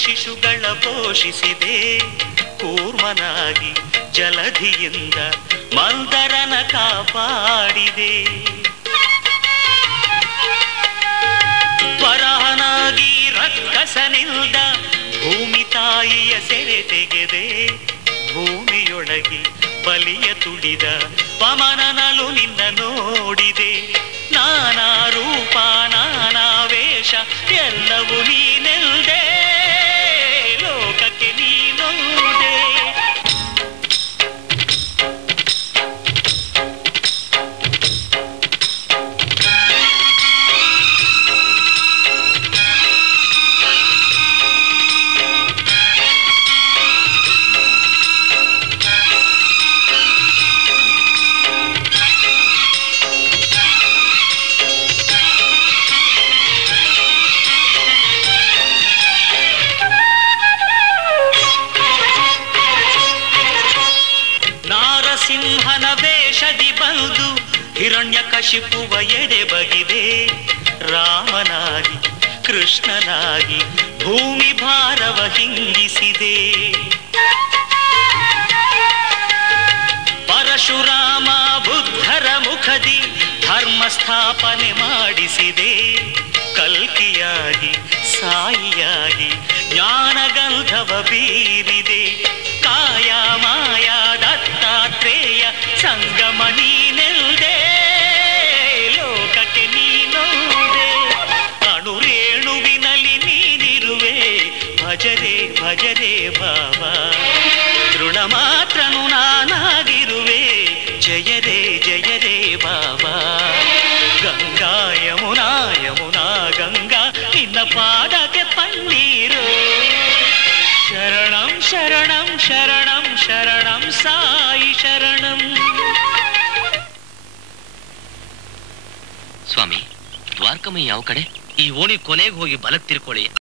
ಶಿಶುಗಳ ಪೋಷಿಸಿದೆ ಕೂರ್ಮನಾಗಿ ಜಲಧಿಯಿಂದ ಮಂದರನ ಕಾಪಾಡಿದೆ ವರಹನಾಗಿ ರಕ್ಕಸನಿಲ್ದ ಭೂಮಿ ತಾಯಿಯ ಸೆರೆ ತೆಗೆದೆ ಭೂಮಿಯೊಳಗೆ ಬಲಿಯ ತುಡಿದ ಪಮನನಲು ನಿನ್ನ ನೋಡಿದೆ ನಾನಾ ರೂಪ ನಾನಾ ವೇಷ ಎಲ್ಲವೂ ನೀನೆಲ್ದೆ ಲೋಕಕ್ಕೆ ನೀನೊಂದೆ ಸಿಂಹನ ವೇಷದಿ ಬಂದು ಹಿರಣ್ಯಕಶಿಪುವ ಎಡೆ ಬಗಿದೆ ರಾಮನಾಗಿ ಕೃಷ್ಣನಾಗಿ ಭೂಮಿ ಭಾರವ ಹಿಂಗಿಸಿದೆ ಪರಶುರಾಮ ಬುದ್ಧರ ಮುಖದಿ ಧರ್ಮ ಸ್ಥಾಪನೆ ಮಾಡಿಸಿದೆ ಕಲ್ಕಿಯಾಗಿ ಸಾಯಿಯಾಗಿ ಜ್ಞಾನಗಂಧವ ಬೀರಿದೆ ಕಾಯ ಮಾಯ ದತ್ತಾತ್ರೇಯ ಸಂಗಮ ನೀನೆಲ್ದೆ ಲೋಕಕ್ಕೆ ನೀನೊಂದೆ ಅಣುರೇಣುವಿನಲ್ಲಿ ನೀನಿರುವೆ ಭಜರೆ ಭಜರೆ ಬಾಬಾ ತೃಣ ಮಾತ್ರನು ನಾನಾಗಿರುವೆ ಜಯರೇ ಜಯರೇ ಬಾಬಾ ಗಂಗಾ ಯಮುನಾ ಯಮುನಾ ಗಂಗಾ ನಿನ್ನ ಪಾದಕ್ಕೆ ಪನ್ನೀರು ಶರಣಂ ಶರಣಂ ಶರಣಂ ಶರಣಂ ಸಾಯಿ ಶರಣಂ ಸ್ವಾಮಿ ದ್ವಾರಕಮೈ ಯಾವ ಕಡೆ? ಈ ಓಣಿ ಕೊನೆಗೆ ಹೋಗಿ ಬಲಕ್ಕೆ ತಿರ್ಕೊಳ್ಳಿ.